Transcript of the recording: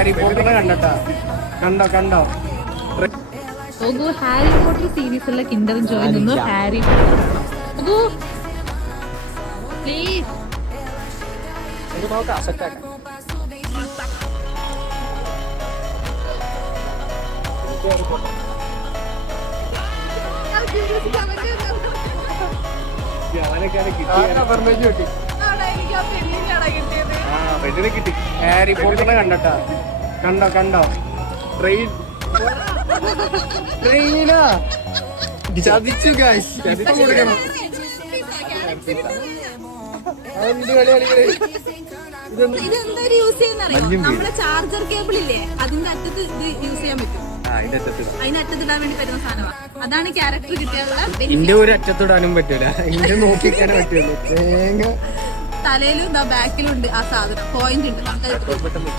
Harry പോട്ടറെ കണ്ടോ? കണ്ടോ Harry Potter സീരീസുള്ള Kinder Joy നിന്ന് ഹാരി പോട്ടർ പ്ലീസ് കിട്ടി. ഹാരി പോട്ടറെ കണ്ടോ? ട്രെയിനാ ചതിച്ചു ഗൈസ്. കൊടുക്കണം. ഇതെന്തൊരു യൂസ് ചെയ്യുന്നറിയോ? നമ്മളെ ചാർജർ കേബിൾ ഇല്ലേ, അതിന്റെ അറ്റത്ത് ഇത് യൂസ് ചെയ്യാൻ പറ്റും. അതിനറ്റത്തിടാൻ വേണ്ടി പറ്റുന്ന സാധനമാണ്. അതാണ് ക്യാരക്ടർ കിട്ടിയുള്ള. ഇന്റെ ഒരു അറ്റത്തിടാനും പറ്റൂല, ഇന്റെ നോക്കിക്കാനേ പറ്റുള്ളൂ. തലയിലും ബാക്കിലും ഉണ്ട് ആ സാധനം. പോയിന്റ് ഉണ്ട്.